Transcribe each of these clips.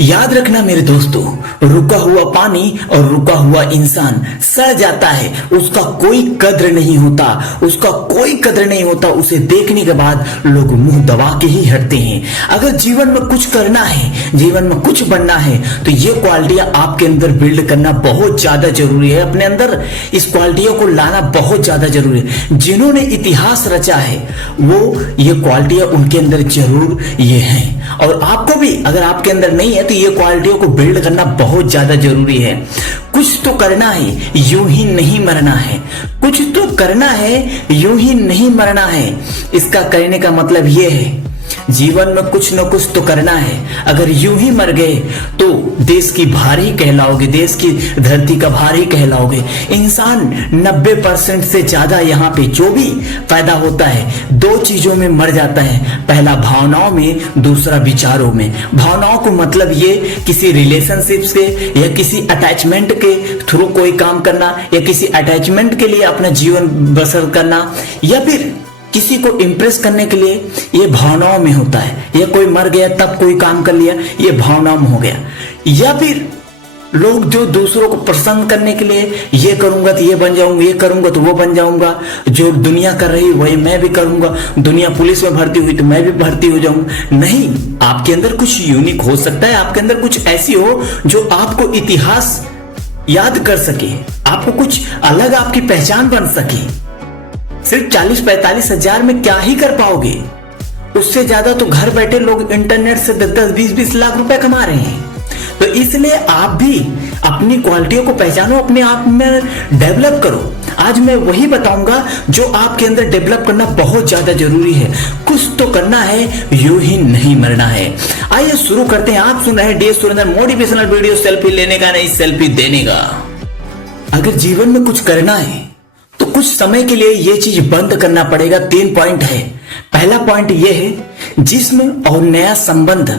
याद रखना मेरे दोस्तों, रुका हुआ पानी और रुका हुआ इंसान सड़ जाता है, उसका कोई कद्र नहीं होता, उसका कोई कद्र नहीं होता। उसे देखने के बाद लोग मुंह दबा के ही हटते हैं। अगर जीवन में कुछ करना है, जीवन में कुछ बनना है, तो ये क्वालिटियां आपके अंदर बिल्ड करना बहुत ज्यादा जरूरी है। अपने अंदर इस क्वालिटियों को लाना बहुत ज्यादा जरूरी है। जिन्होंने इतिहास रचा है वो ये क्वालिटियां उनके अंदर जरूर ये हैं, और आपको भी अगर आपके अंदर नहीं है तो ये क्वालिटियों को बिल्ड करना बहुत ज्यादा जरूरी है। कुछ तो करना है, यूं ही नहीं मरना है। कुछ तो करना है, यूं ही नहीं मरना है। इसका कहने का मतलब ये है जीवन में कुछ न कुछ तो करना है। अगर यूं ही मर गए तो देश की भारी कहलाओगे, देश की धरती का भारी कहलाओगे। इंसान 90% से ज्यादा यहाँ पे जो भी पैदा होता है दो चीजों में मर जाता है, पहला भावनाओं में, दूसरा विचारों में। भावनाओं को मतलब ये किसी रिलेशनशिप से या किसी अटैचमेंट के थ्रू कोई काम करना, या किसी अटैचमेंट के लिए अपना जीवन बसर करना, या फिर किसी को इम्प्रेस करने के लिए, ये भावनाओं में होता है। या कोई मर गया तब कोई काम कर लिया, ये भावनाओं में हो गया। या फिर लोग जो दूसरों को प्रसन्न करने के लिए ये करूंगा तो ये बन जाऊंगा, ये करूंगा तो वो बन जाऊंगा, जो दुनिया कर रही वही मैं भी करूंगा, दुनिया पुलिस में भर्ती हुई तो मैं भी भर्ती हो जाऊंगा। नहीं, आपके अंदर कुछ यूनिक हो सकता है, आपके अंदर कुछ ऐसी हो जो आपको इतिहास याद कर सके, आपको कुछ अलग आपकी पहचान बन सके। सिर्फ 40-45 हजार में क्या ही कर पाओगे? उससे ज्यादा तो घर बैठे लोग इंटरनेट से 10-10, 20-20 लाख रुपए कमा रहे हैं। तो इसलिए आप भी अपनी क्वालिटियों को पहचानो, अपने आप में डेवलप करो। आज मैं वही बताऊंगा जो आपके अंदर डेवलप करना बहुत ज्यादा जरूरी है। कुछ तो करना है, यूं ही नहीं मरना है। आइए शुरू करते हैं। आप सुन रहे हैं DS Surendra, motivational video, selfie लेने का नहीं, सेल्फी देने का। अगर जीवन में कुछ करना है तो कुछ समय के लिए यह चीज बंद करना पड़ेगा। 3 पॉइंट है। पहला पॉइंट यह है, जिस्म और नया संबंध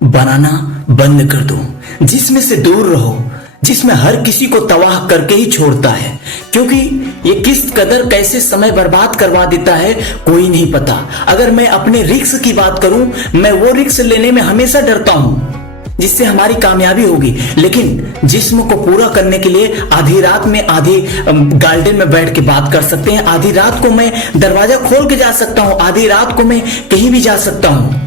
बनाना बंद कर दो। जिसमें से दूर रहो, जिसमें हर किसी को तबाह करके ही छोड़ता है, क्योंकि ये किस कदर कैसे समय बर्बाद करवा देता है कोई नहीं पता। अगर मैं अपने रिस्क की बात करूं, मैं वो रिस्क लेने में हमेशा डरता हूं जिससे हमारी कामयाबी होगी, लेकिन जिस्म को पूरा करने के लिए आधी रात में आधी गार्डन में बैठ के बात कर सकते हैं, आधी रात को मैं दरवाजा खोल के जा सकता हूं, आधी रात को मैं कहीं भी जा सकता हूं।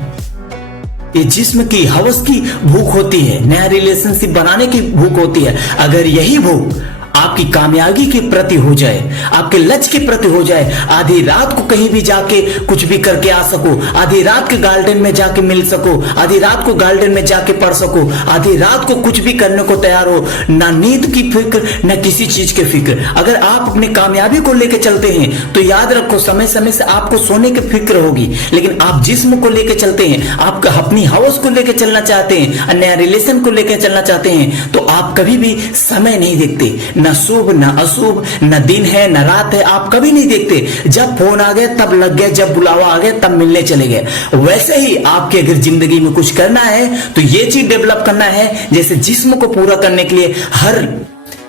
ये जिस्म की हवस की भूख होती है, नया रिलेशनशिप बनाने की भूख होती है। अगर यही भूख आपकी कामयाबी के प्रति हो जाए, आपके लक्ष्य के प्रति हो जाए, आधी रात को कहीं भी जाके कुछ भी करके आ सको, आधी रात के गार्डन में जाके मिल सको, आधी रात को गार्डन में जाके पढ़ सको, आधी रात को कुछ भी करने को तैयार हो, ना नींद की फिक्र, ना किसी चीज की फिक्र। अगर आप अपनी कामयाबी को लेकर चलते हैं तो याद रखो समय समय से आपको सोने की फिक्र होगी, लेकिन आप जिस्म को लेकर चलते हैं, आप अपनी हवस को लेकर चलना चाहते हैं, नया रिलेशन को लेकर चलना चाहते हैं, तो आप कभी भी समय नहीं देखते, न शुभ न अशुभ, न दिन है न रात है, आप कभी नहीं देखते। जब फोन आ गया तब लग गया, जब बुलावा आ गया तब मिलने चले गए। वैसे ही आपके अगर जिंदगी में कुछ करना है तो ये चीज डेवलप करना है, जैसे जिस्म को पूरा करने के लिए हर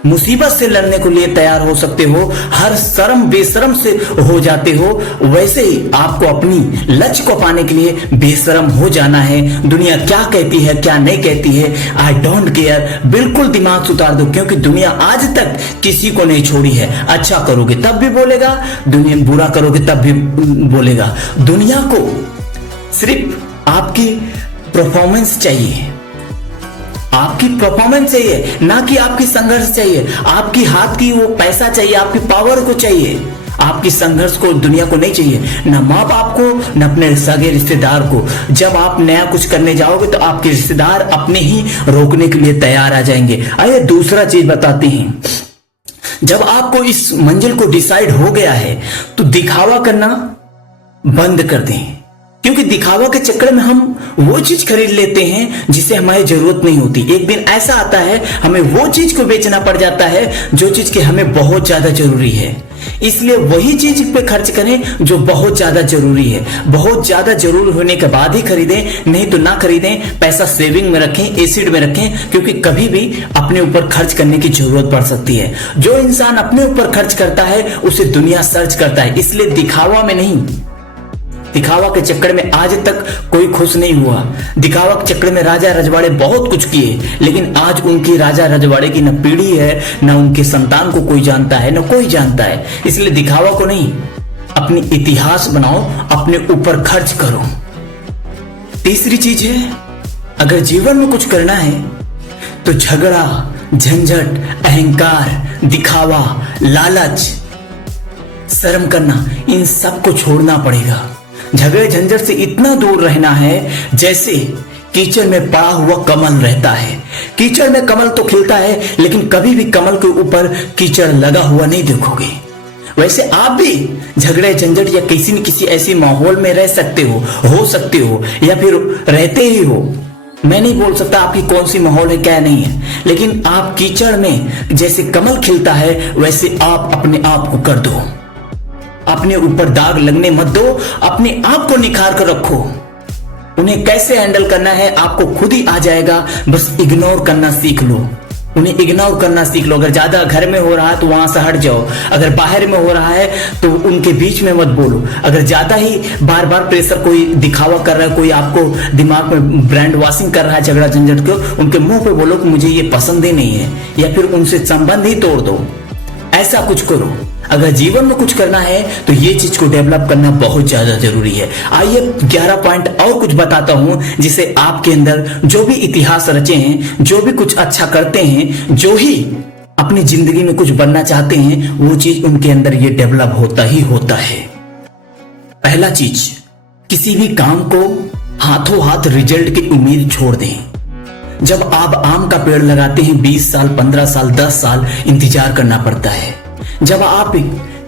मुसीबत से लड़ने को लिए तैयार हो सकते हो, हर शर्म बेशरम से हो जाते हो, वैसे ही आपको अपनी लक्ष्य को पाने के लिए बेशरम हो जाना है। दुनिया क्या कहती है क्या नहीं कहती है, आई डोंट केयर, बिल्कुल दिमाग से उतार दो, क्योंकि दुनिया आज तक किसी को नहीं छोड़ी है। अच्छा करोगे तब भी बोलेगा, दुनिया बुरा करोगे तब भी बोलेगा। दुनिया को सिर्फ आपकी परफॉर्मेंस चाहिए, आपकी परफॉर्मेंस चाहिए, ना कि आपकी संघर्ष चाहिए। आपकी हाथ की वो पैसा चाहिए, आपकी पावर को चाहिए, आपकी संघर्ष को दुनिया को नहीं चाहिए, ना माँ बाप को, ना अपने सगे रिश्तेदार को। जब आप नया कुछ करने जाओगे तो आपके रिश्तेदार अपने ही रोकने के लिए तैयार आ जाएंगे। आइए दूसरा चीज बताते हैं। जब आपको इस मंजिल को डिसाइड हो गया है तो दिखावा करना बंद कर दें, क्योंकि दिखावा के चक्कर में हम वो चीज खरीद लेते हैं जिसे हमारी जरूरत नहीं होती। एक दिन ऐसा आता है हमें वो चीज को बेचना पड़ जाता है जो चीज के हमें बहुत ज्यादा जरूरी है। इसलिए वही चीज पे खर्च करें जो बहुत ज्यादा जरूरी है। बहुत ज्यादा जरूरी होने के बाद ही खरीदें, नहीं तो ना खरीदें। पैसा सेविंग में रखें, एसिड में रखें, क्योंकि कभी भी अपने ऊपर खर्च करने की जरूरत पड़ सकती है। जो इंसान अपने ऊपर खर्च करता है उसे दुनिया सर्च करता है। इसलिए दिखावा में नहीं, दिखावा के चक्कर में आज तक कोई खुश नहीं हुआ। दिखावा के चक्कर में राजा रजवाड़े बहुत कुछ किए, लेकिन आज उनकी राजा रजवाड़े की न पीढ़ी है, न उनके संतान को कोई जानता है, न कोई जानता है। इसलिए दिखावा को नहीं, अपनी इतिहास बनाओ, अपने ऊपर खर्च करो। तीसरी चीज है, अगर जीवन में कुछ करना है तो झगड़ा, झंझट, अहंकार, दिखावा, लालच, शर्म करना, इन सब को छोड़ना पड़ेगा। झगड़े झंझट से इतना दूर रहना है जैसे कीचड़ में पड़ा हुआ कमल रहता है। कीचड़ में कमल तो खिलता है, लेकिन कभी भी कमल के ऊपर कीचड़ लगा हुआ नहीं देखोगे। वैसे आप भी झगड़े झंझट या किसी न किसी ऐसी माहौल में रह सकते हो सकते हो, या फिर रहते ही हो। मैं नहीं बोल सकता आपकी कौन सी माहौल है, क्या नहीं है, लेकिन आप कीचड़ में जैसे कमल खिलता है वैसे आप अपने आप को कर दो। अपने ऊपर दाग लगने मत दो, अपने आप को निखार कर रखो। उन्हें कैसे हैंडल करना है आपको खुद ही आ जाएगा, बस इग्नोर करना सीख लो। उन्हें इग्नोर करना सीख लो। अगर ज्यादा घर में हो रहा है तो वहां से हट जाओ, अगर बाहर में हो रहा है तो उनके बीच में मत बोलो। अगर ज्यादा ही बार बार प्रेशर कोई दिखावा कर रहा है, कोई आपको दिमाग में ब्रांड वॉशिंग कर रहा है झगड़ा झंझट को, उनके मुंह पे बोलो कि मुझे ये पसंद ही नहीं है, या फिर उनसे संबंध ही तोड़ दो। ऐसा कुछ करो। अगर जीवन में कुछ करना है तो ये चीज को डेवलप करना बहुत ज्यादा जरूरी है। आइए 11 पॉइंट और कुछ बताता हूं, जिसे आपके अंदर जो भी इतिहास रचे हैं, जो भी कुछ अच्छा करते हैं, जो ही अपनी जिंदगी में कुछ बनना चाहते हैं, वो चीज उनके अंदर ये डेवलप होता ही होता है। पहला चीज, किसी भी काम को हाथों हाथ रिजल्ट की उम्मीद छोड़ दें। जब आप आम का पेड़ लगाते हैं 20 साल, 15 साल, 10 साल इंतजार करना पड़ता है। जब आप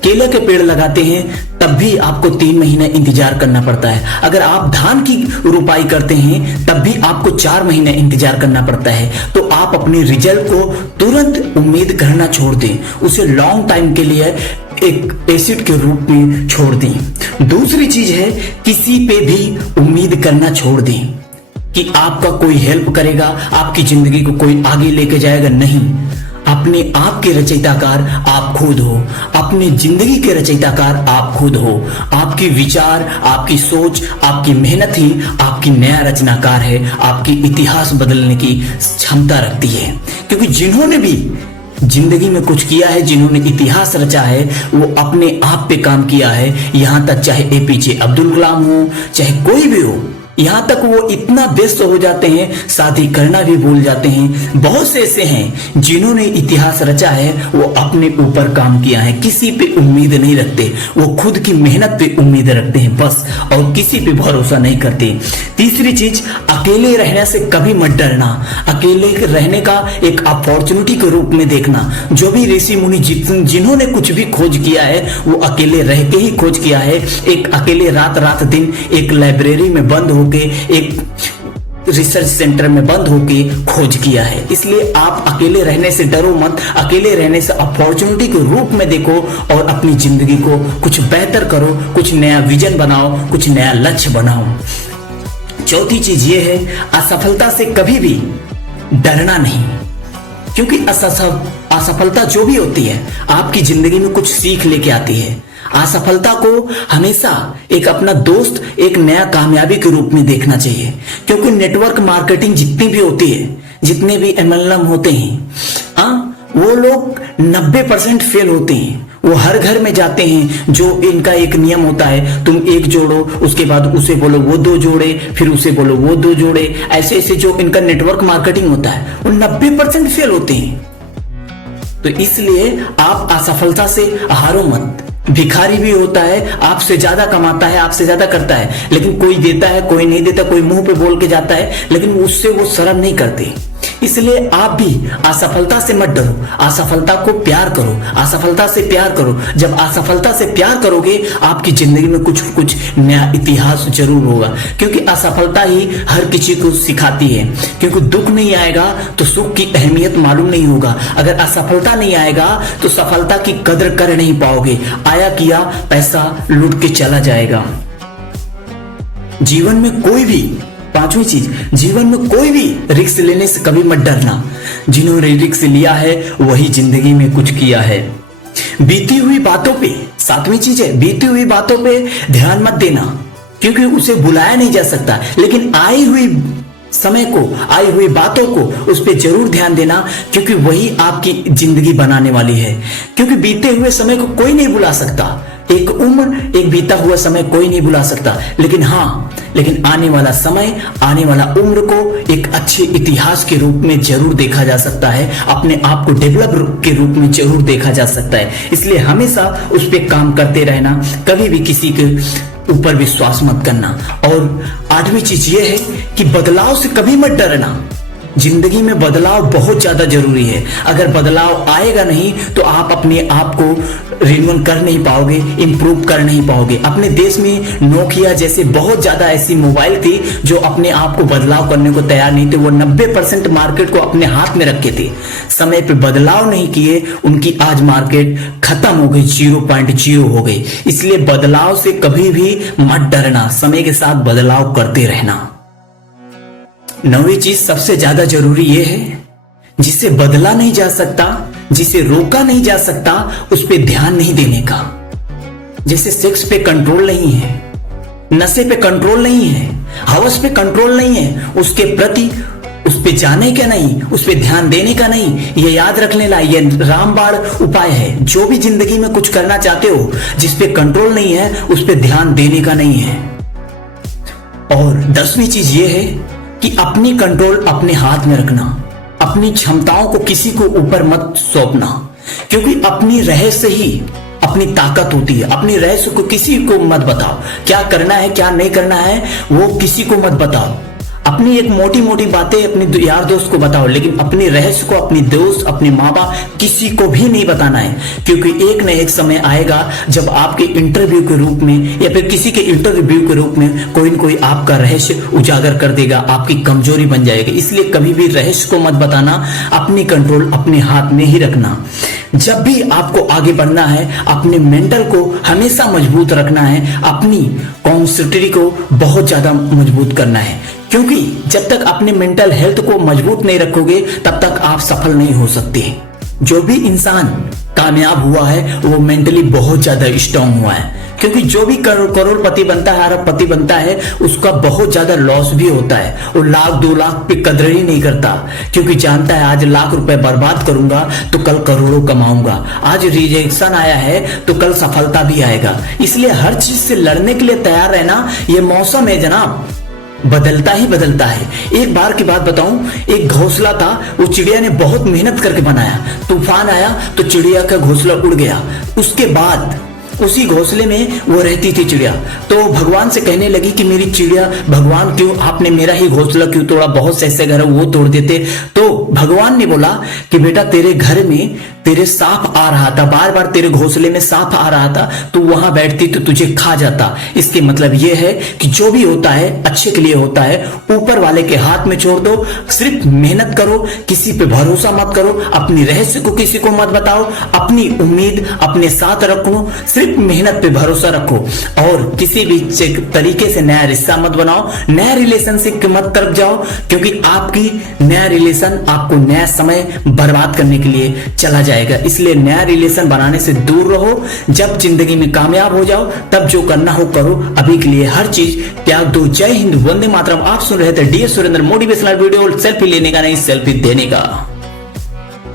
केले के पेड़ लगाते हैं तब भी आपको 3 महीने इंतजार करना पड़ता है। अगर आप धान की रुपाई करते हैं तब भी आपको 4 महीने इंतजार करना पड़ता है। तो आप अपने रिजल्ट को तुरंत उम्मीद करना छोड़ दें, उसे लॉन्ग टाइम के लिए एक एसिड के रूप में छोड़ दें। दूसरी चीज है, किसी पे भी उम्मीद करना छोड़ दें कि आपका कोई हेल्प करेगा, आपकी जिंदगी को कोई आगे लेके जाएगा। नहीं, अपने आप के रचयिताकार आप खुद हो। अपनी जिंदगी के रचयिताकार आप खुद हो। आपकी विचार, आपकी सोच, आपकी मेहनत ही आपकी नया रचनाकार है, आपकी इतिहास बदलने की क्षमता रखती है। क्योंकि जिन्होंने भी जिंदगी में कुछ किया है, जिन्होंने इतिहास रचा है, वो अपने आप पे काम किया है। यहां तक चाहे एपीजे अब्दुल कलाम हो, चाहे कोई भी हो, यहां तक वो इतना व्यस्त हो जाते हैं, शादी करना भी भूल जाते हैं। बहुत से ऐसे हैं जिन्होंने इतिहास रचा है, वो अपने ऊपर काम किया है, किसी पे उम्मीद नहीं रखते, वो खुद की मेहनत पे उम्मीद रखते हैं बस, और किसी पे भरोसा नहीं करते। तीसरी चीज, अकेले रहने से कभी मत डरना। अकेले रहने का एक अपॉर्चुनिटी के रूप में देखना। जो भी ऋषि मुनि जिन्होंने कुछ भी खोज किया है, वो अकेले रह के ही खोज किया है। एक अकेले रात रात दिन एक लाइब्रेरी में बंद हो के, एक रिसर्च सेंटर में बंद होके खोज किया है। इसलिए आप अकेले रहने से डरो मत, अकेले रहने से अपॉर्चुनिटी के रूप में देखो और अपनी जिंदगी को कुछ बेहतर करो, कुछ नया विजन बनाओ, कुछ नया लक्ष्य बनाओ। चौथी चीज ये है, असफलता से कभी भी डरना नहीं, क्योंकि असफलता जो भी होती है आपकी जिंदगी में कुछ सीख लेके आती है। असफलता को हमेशा एक अपना दोस्त, एक नया कामयाबी के रूप में देखना चाहिए। क्योंकि नेटवर्क मार्केटिंग जितनी भी होती है, जितने भी एमएलएम होते हैं, वो लोग 90% फेल होते हैं। वो हर घर में जाते हैं, जो इनका एक नियम होता है, तुम एक जोड़ो, उसके बाद उसे बोलो वो 2 जोड़े, फिर उसे बोलो वो 2 जोड़े। ऐसे ऐसे जो इनका नेटवर्क मार्केटिंग होता है, वो 90% फेल होते हैं। तो इसलिए आप असफलता से हारो मत। भिखारी भी होता है, आपसे ज्यादा कमाता है, आपसे ज्यादा करता है, लेकिन कोई देता है, कोई नहीं देता, कोई मुंह पे बोल के जाता है, लेकिन उससे वो शर्म नहीं करते। इसलिए आप भी असफलता से मत डरो, असफलता को प्यार करो, असफलता से प्यार करो। जब असफलता से प्यार करोगे, आपकी जिंदगी में कुछ कुछ नया इतिहास जरूर होगा। क्योंकि असफलता ही हर किसी को सिखाती है। क्योंकि दुख नहीं आएगा तो सुख की अहमियत मालूम नहीं होगा। अगर असफलता नहीं आएगा तो सफलता की कदर कर नहीं पाओगे। आया किया पैसा लूट के चला जाएगा। जीवन में कोई भी, पांचवी चीज, जीवन में कोई भी रिस्क लेने से कभी मत डरना। जिन्होंने रिस्क लिया है वही जिंदगी में कुछ किया है। बीती हुई बातों पे, सातवीं चीज है, बीती हुई बातों पे ध्यान मत देना। क्योंकि उसे बुलाया नहीं जा सकता। लेकिन आई हुई समय को, आई हुई बातों को, उस पर जरूर ध्यान देना, क्योंकि वही आपकी जिंदगी बनाने वाली है। क्योंकि बीते हुए समय को कोई नहीं बुला सकता, एक उम्र, एक बीता हुआ समय कोई नहीं बुला सकता। लेकिन आने वाला समय, आने वाला उम्र को एक अच्छे इतिहास के रूप में जरूर देखा जा सकता है, अपने आप को डेवलप के रूप में जरूर देखा जा सकता है। इसलिए हमेशा उस पर काम करते रहना, कभी भी किसी के ऊपर विश्वास मत करना। और 8वीं चीज ये है कि बदलाव से कभी मत डरना। जिंदगी में बदलाव बहुत ज्यादा जरूरी है। अगर बदलाव आएगा नहीं तो आप अपने आप को रिन्यूअल कर नहीं पाओगे, इंप्रूव कर नहीं पाओगे। अपने देश में नोकिया जैसे बहुत ज्यादा ऐसी मोबाइल थी जो अपने आप को बदलाव करने को तैयार नहीं थे। वो 90% मार्केट को अपने हाथ में रखे थे, समय पे बदलाव नहीं किए, उनकी आज मार्केट खत्म हो गई, 0.0 हो गई। इसलिए बदलाव से कभी भी मत डरना, समय के साथ बदलाव करते रहना। 9वीं चीज सबसे ज्यादा जरूरी यह है, जिसे बदला नहीं जा सकता, जिसे रोका नहीं जा सकता, उस पे ध्यान नहीं देने का। जैसे सेक्स पे कंट्रोल नहीं है, नशे पे कंट्रोल नहीं है, हवस पे कंट्रोल नहीं है, उसके प्रति उस पे जाने का नहीं, उस पे ध्यान देने का नहीं। ये याद रख लेना, ये रामबाण उपाय है। जो भी जिंदगी में कुछ करना चाहते हो, जिस पे कंट्रोल नहीं है, उस पे ध्यान देने का नहीं है। और 10वीं चीज ये है कि अपनी कंट्रोल अपने हाथ में रखना, अपनी क्षमताओं को किसी को ऊपर मत सौंपना, क्योंकि अपनी रहस्य ही अपनी ताकत होती है। अपनी रहस्य को किसी को मत बताओ, क्या करना है क्या नहीं करना है वो किसी को मत बताओ। अपनी एक मोटी मोटी बातें अपने यार दोस्त को बताओ, लेकिन अपने रहस्य को अपने दोस्त, अपने माँ बाप, किसी को भी नहीं बताना है। क्योंकि एक न एक समय आएगा जब आपके इंटरव्यू के रूप में या फिर किसी के इंटरव्यू के रूप में कोई न कोई आपका रहस्य उजागर कर देगा, आपकी कमजोरी बन जाएगी। इसलिए कभी भी रहस्य को मत बताना, अपनी कंट्रोल अपने हाथ में ही रखना। जब भी आपको आगे बढ़ना है, अपने मेंटल को हमेशा मजबूत रखना है, अपनी कॉन्सेंट्रेशन को बहुत ज्यादा मजबूत करना है। क्योंकि जब तक अपने मेंटल हेल्थ को मजबूत नहीं रखोगे तब तक आप सफल नहीं हो सकते। जो भी इंसान कामयाब हुआ है वो मेंटली बहुत ज्यादा स्ट्रांग हुआ है। क्योंकि जो भी करोड़पति बनता है, अरबपति बनता है, उसका बहुत ज्यादा लॉस भी होता है। वो 1,00,000 2 लाख पे कदर ही नहीं करता, क्योंकि जानता है आज लाख रुपए बर्बाद करूंगा तो कल करोड़ों कमाऊंगा। आज रिजेक्शन आया है तो कल सफलता भी आएगा। इसलिए हर चीज से लड़ने के लिए तैयार रहना। ये मौसम है जनाब, बदलता ही बदलता है। एक बार की बात बताऊं, एक घोंसला था, वो चिड़िया ने बहुत मेहनत करके बनाया। तूफान आया तो चिड़िया का घोंसला उड़ गया। उसके बाद उसी घोंसले में वो रहती थी चिड़िया। तो भगवान से कहने लगी कि मेरी चिड़िया, भगवान क्यों आपने मेरा ही घोंसला क्यों तोड़ा, बहुत से ऐसे घर है वो तोड़ देते। तो भगवान ने बोला कि बेटा तेरे घर में तेरे सांप आ रहा था, बार बार तेरे घोंसले में सांप आ रहा था, तू वहां बैठती तो तुझे खा जाता। इसके मतलब ये है कि जो भी होता है अच्छे के लिए होता है, ऊपर वाले के हाथ में छोड़ दो, सिर्फ मेहनत करो, किसी पे भरोसा मत करो, अपनी रहस्य को किसी को मत बताओ, अपनी उम्मीद अपने साथ रखो, सिर्फ मेहनत पे भरोसा रखो और किसी भी तरीके से नया रिश्ता मत बनाओ, नया रिलेशनशिप के मत तरफ जाओ, क्योंकि आपकी नया रिलेशन आपको नया समय बर्बाद करने के लिए चला जाएगा। इसलिए नया रिलेशन बनाने से दूर रहो। जब जिंदगी में कामयाब हो जाओ तब जो करना हो करो, अभी के लिए हर चीज त्याग दो। जय हिंद, वंदे मातरम। आप सुन रहे थे DS Surendra motivational video. Selfie लेने का नहीं, सेल्फी देने का।